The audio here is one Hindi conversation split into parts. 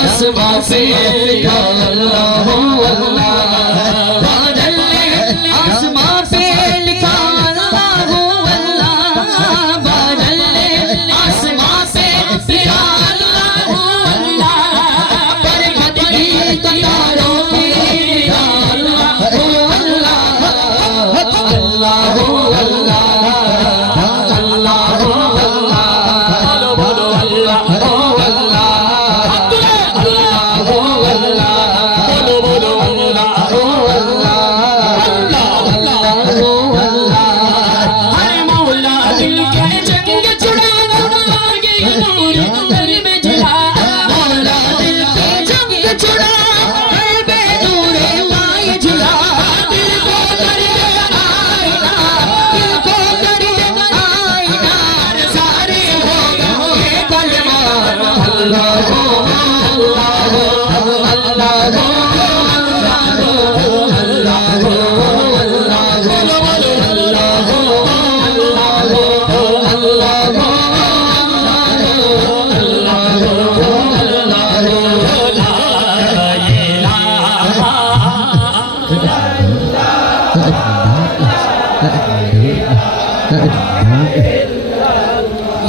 आसमां पे या अल्लाह अल्लाह बादल ने आसमां पे लिखा अल्लाह अल्लाह बादल ने आसमां पे लिखा अल्लाह अल्लाह पर मदनी कतारों में या अल्लाह अल्लाह अल्लाह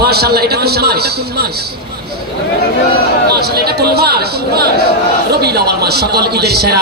माशाल्लाह এটা কোন মাস মাশাআল্লাহ এটা কোন মাস রবিউল আউয়াল মাস সকল ঈদের সেরা